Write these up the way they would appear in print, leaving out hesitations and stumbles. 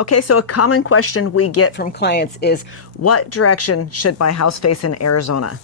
Okay, so a common question we get from clients is, what direction should my house face in Arizona?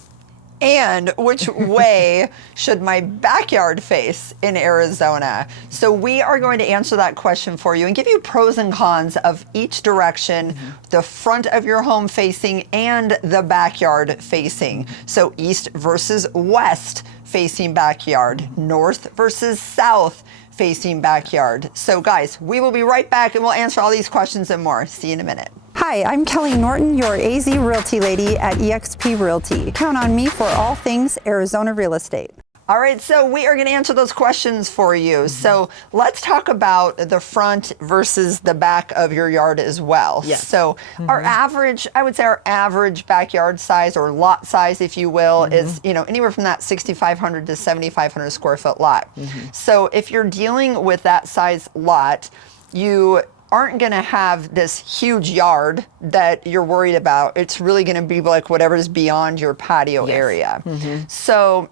And which way should my backyard face in Arizona? So we are going to answer that question for you and give you pros and cons of each direction, the front of your home facing and the backyard facing. So east versus west facing backyard, north versus south facing backyard. So guys, we will be right back and we'll answer all these questions and more. See you in a minute. Hi, I'm Kelley Norton, your AZ Realty lady at EXP Realty. Count on me for all things Arizona real estate. All right, so we are going to answer those questions for you. So let's talk about the front versus the back of your yard as well. Yes. So our average, I would say our average backyard size or lot size, if you will, is anywhere from that 6,500 to 7,500 square foot lot. So if you're dealing with that size lot, you aren't going to have this huge yard that you're worried about. It's really going to be like whatever's beyond your patio area. So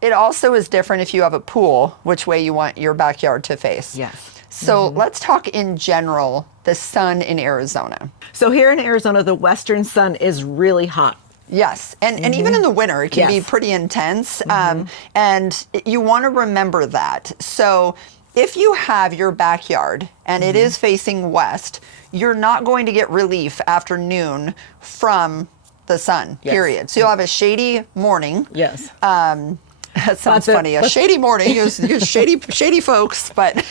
it also is different if you have a pool, which way you want your backyard to face. Yes. So let's talk in general, the sun in Arizona. So here in Arizona, the western sun is really hot. Yes, and even in the winter, it can be pretty intense. And you want to remember that. So if you have your backyard and it is facing west, you're not going to get relief after noon from the sun, period. So you'll have a shady morning. Yes. That sounds funny. A shady morning, you're shady folks, but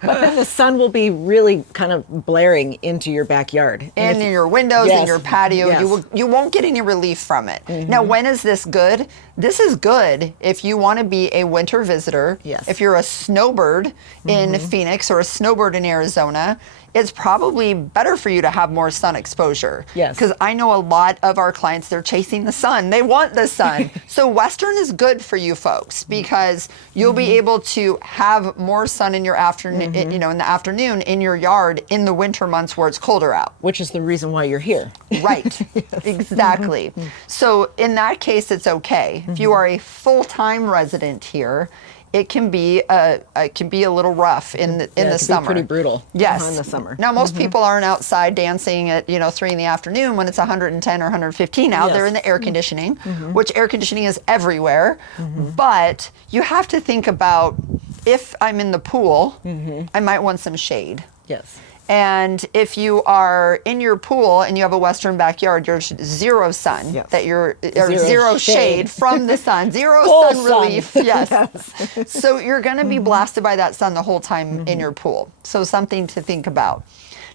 but then the sun will be really kind of blaring into your backyard. And in your windows, in your patio, you won't get any relief from it. Now, when is this good? This is good if you want to be a winter visitor. Yes. If you're a snowbird in Phoenix or a snowbird in Arizona, it's probably better for you to have more sun exposure. Yes. Because I know a lot of our clients, they're chasing the sun. They want the sun. So western is good for you folks because you'll be able to have more sun in your afternoon, in the afternoon in your yard in the winter months where it's colder out. Which is the reason why you're here. Right. Exactly. So in that case, it's okay. If you are a full-time resident here, it can be a little rough in the summer. Be pretty brutal. Yes. In the summer. Now most people aren't outside dancing at 3 in the afternoon when it's 110 or 115 out. They're in the air conditioning, which air conditioning is everywhere. But you have to think about, if I'm in the pool, I might want some shade. Yes. And if you are in your pool and you have a western backyard, there's zero sun, zero shade from the sun, zero sun relief. Yes. So you're going to be blasted by that sun the whole time in your pool. So something to think about.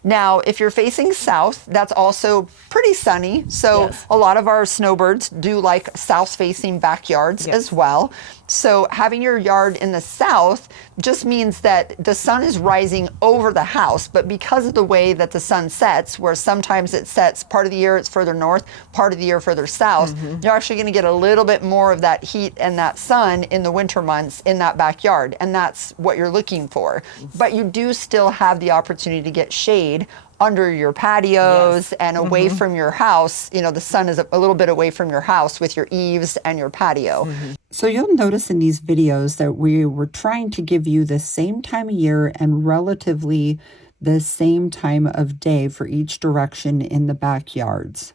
Now, if you're facing south, that's also pretty sunny. So a lot of our snowbirds do like south-facing backyards as well. So having your yard in the south just means that the sun is rising over the house, but because of the way that the sun sets, where sometimes it sets part of the year it's further north, part of the year further south, you're actually going to get a little bit more of that heat and that sun in the winter months in that backyard, and that's what you're looking for. But you do still have the opportunity to get shade under your patios and away from your house. The sun is a little bit away from your house with your eaves and your patio. So you'll notice in these videos that we were trying to give you the same time of year and relatively the same time of day for each direction in the backyards.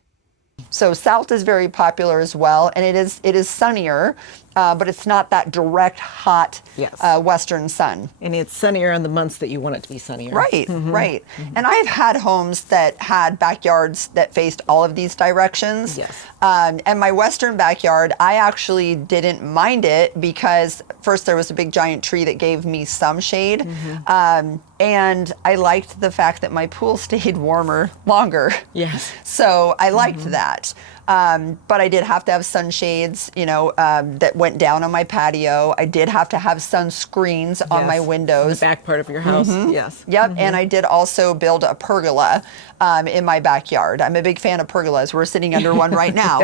So south is very popular as well, and it is sunnier, but it's not that direct hot western sun. And it's sunnier in the months that you want it to be sunnier. Right, right. And I've had homes that had backyards that faced all of these directions. Yes. And my western backyard, I actually didn't mind it because first there was a big giant tree that gave me some shade. And I liked the fact that my pool stayed warmer longer. Yes. So I liked that. But I did have to have sunshades, that went down on my patio. I did have to have sun screens on my windows. The back part of your house. Yes. Yep. And I did also build a pergola in my backyard. I'm a big fan of pergolas. We're sitting under one right now.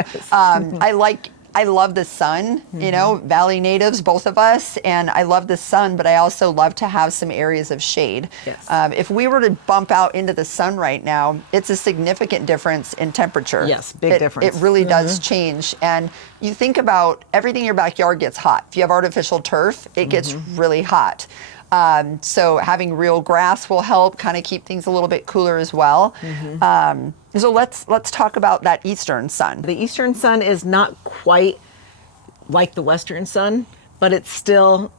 I love the sun, Valley natives, both of us, and I love the sun, but I also love to have some areas of shade. Yes. If we were to bump out into the sun right now, it's a significant difference in temperature. Yes, big difference. It really does change. And you think about everything in your backyard gets hot. If you have artificial turf, it gets really hot. So having real grass will help kind of keep things a little bit cooler as well. So let's talk about that eastern sun. The eastern sun is not quite like the western sun, but it's still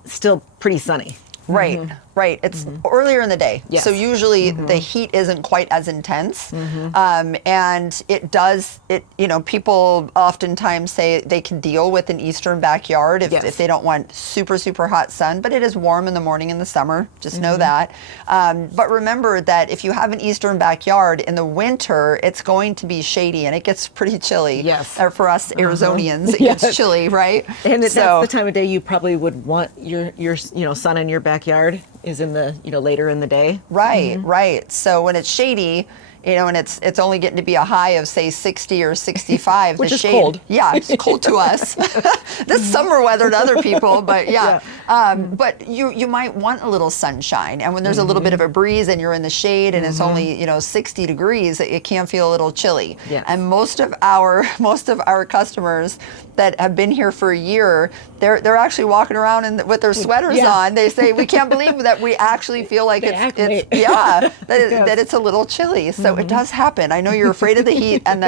pretty sunny. Right, right. It's earlier in the day. Yes. So usually the heat isn't quite as intense. And people oftentimes say they can deal with an eastern backyard if they don't want super, super hot sun, but it is warm in the morning in the summer. Just know that. But remember that if you have an eastern backyard in the winter, it's going to be shady and it gets pretty chilly. Yes. For us Arizonians, it gets chilly, right? And that's the time of day you probably would want your sun in your backyard is in the later in the day. Right, right. So when it's shady, and it's only getting to be a high of say 60 or 65, which the is shade, cold. Yeah, it's cold to us. This summer weather to other people, but yeah. But you might want a little sunshine, and when there's a little bit of a breeze and you're in the shade and it's only 60 degrees, it can feel a little chilly. Yes. And most of our customers that have been here for a year, they're actually walking around with their sweaters on. They say, we can't believe that we actually feel like that it's a little chilly. So it does happen. I know you're afraid of the heat and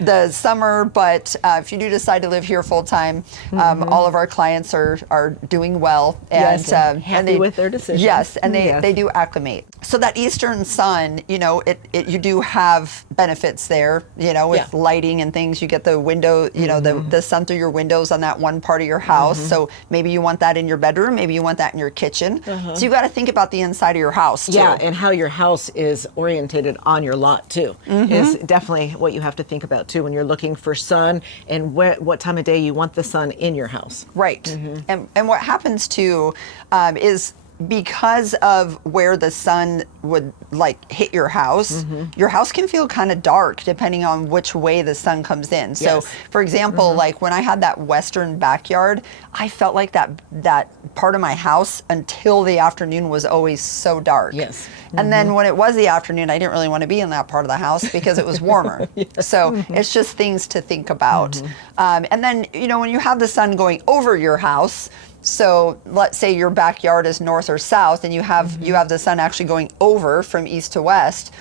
the summer, but if you do decide to live here full time, all of our clients are doing well and happy with their decision. Yes, and they do acclimate. So that eastern sun, you do have benefits there, with lighting and things. You get the window, the sun through your windows on that one part of your house. So maybe you want that in your bedroom, maybe you want that in your kitchen. So you got to think about the inside of your house too. Yeah, and how your house is orientated on your lot too is definitely what you have to think about too when you're looking for sun and what time of day you want the sun in your house. Right. And what happens too is because of where the sun would hit your house can feel kind of dark depending on which way the sun comes in. So for example, when I had that western backyard, I felt like that part of my house until the afternoon was always so dark. Yes. And then when it was the afternoon, I didn't really want to be in that part of the house because it was warmer. So it's just things to think about. And then, when you have the sun going over your house, so let's say your backyard is north or south and you have the sun actually going over from east to west,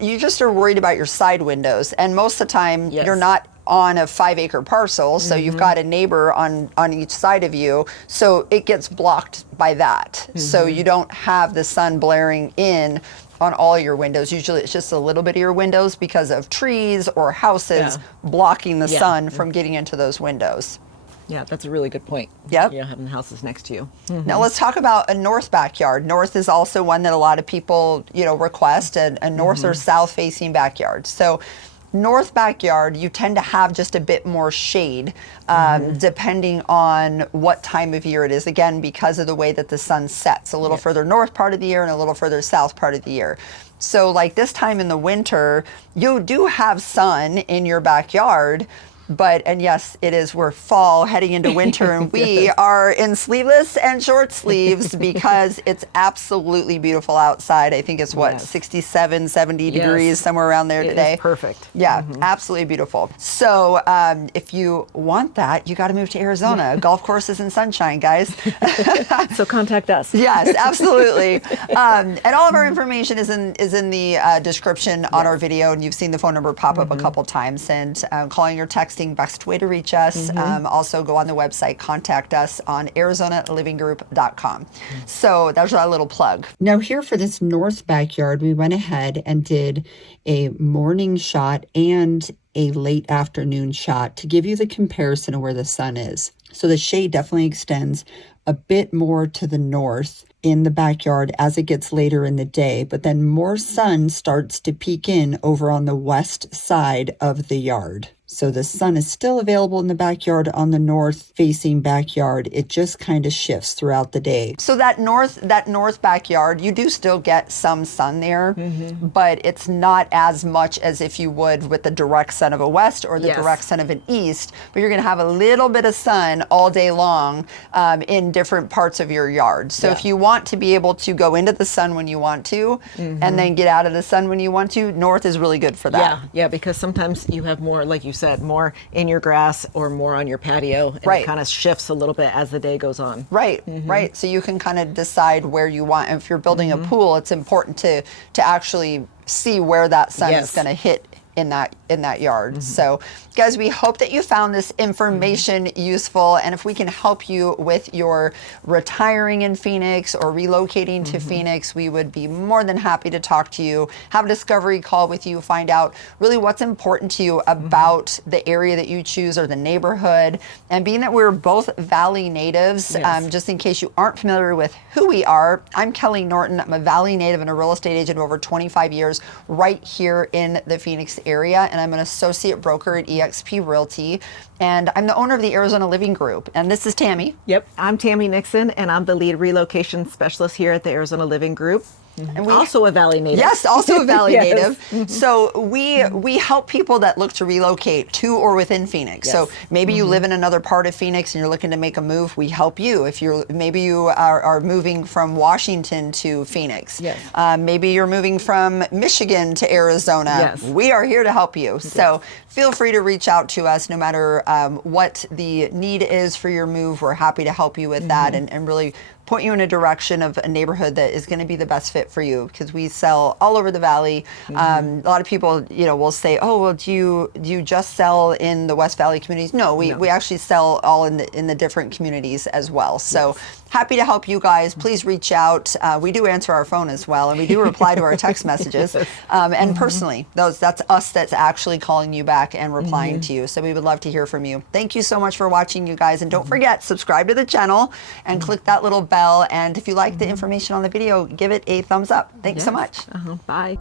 you just are worried about your side windows. And most of the time you're not on a 5-acre parcel, so you've got a neighbor on each side of you, so it gets blocked by that. So you don't have the sun blaring in on all your windows. Usually it's just a little bit of your windows because of trees or houses blocking the sun from getting into those windows. Yeah, that's a really good point. Yep. Having houses next to you. Now let's talk about a north backyard. North is also one that a lot of people, request, a north or south facing backyard. So north backyard, you tend to have just a bit more shade depending on what time of year it is. Again, because of the way that the sun sets, a little further north part of the year and a little further south part of the year. So like this time in the winter, you do have sun in your backyard, and yes, we're fall heading into winter and we are in sleeveless and short sleeves because it's absolutely beautiful outside. I think it's 67, 70 degrees, somewhere around there today. It is perfect. Yeah, absolutely beautiful. So if you want that, you got to move to Arizona. Golf courses and sunshine, guys. So contact us. Yes, absolutely. And all of our information is in the description on our video, and you've seen the phone number pop up a couple times. And calling or texting, best way to reach us. Also go on the website, contact us on ArizonaLivingGroup.com. So that's our little plug. Now here for this north backyard, we went ahead and did a morning shot and a late afternoon shot to give you the comparison of where the sun is. So the shade definitely extends a bit more to the north in the backyard as it gets later in the day, but then more sun starts to peek in over on the west side of the yard. So the sun is still available in the backyard on the north facing backyard. It just kind of shifts throughout the day. So that north backyard, you do still get some sun there, but it's not as much as if you would with the direct sun of a west or the direct sun of an east, but you're going to have a little bit of sun all day long in different parts of your yard. So if you want to be able to go into the sun when you want to and then get out of the sun when you want to, north is really good for that. Yeah, because sometimes you have more, like you said, more in your grass or more on your patio. And Right. it kind of shifts a little bit as the day goes on. Right, right. So you can kind of decide where you want. If you're building a pool, it's important to actually see where that sun is Yes. going to hit in that yard. So guys, we hope that you found this information useful, and if we can help you with your retiring in Phoenix or relocating to Phoenix, we would be more than happy to talk to you, have a discovery call with you, find out really what's important to you about the area that you choose or the neighborhood. And being that we're both Valley natives, Yes. just in case you aren't familiar with who we are, I'm Kelley Norton. I'm a Valley native and a real estate agent of over 25 years right here in the Phoenix area, and I'm an associate broker at EXP Realty, and I'm the owner of the Arizona Living Group. And this is Tammy. Yep. I'm Tammi Nixon, and I'm the lead relocation specialist here at the Arizona Living Group. And we Also a Valley native. Yes, also a Valley Yes. native. So we help people that look to relocate to or within Phoenix. Yes. So maybe you live in another part of Phoenix and you're looking to make a move, we help you. If maybe you are moving from Washington to Phoenix. Yes. Maybe you're moving from Michigan to Arizona. Yes. We are here to help you. So feel free to reach out to us no matter what the need is for your move. We're happy to help you with that and really point you in a direction of a neighborhood that is going to be the best fit for you, because we sell all over the valley. A lot of people, will say, "Oh, well, do you just sell in the West Valley communities?" No, we actually sell all in the different communities as well. So happy to help you guys. Please reach out. We do answer our phone as well, and we do reply to our text messages. And personally, that's us that's actually calling you back and replying to you. So we would love to hear from you. Thank you so much for watching, you guys, and don't forget, subscribe to the channel and click that little bell. And if you like the information on the video, give it a thumbs up. Thanks so much. Bye.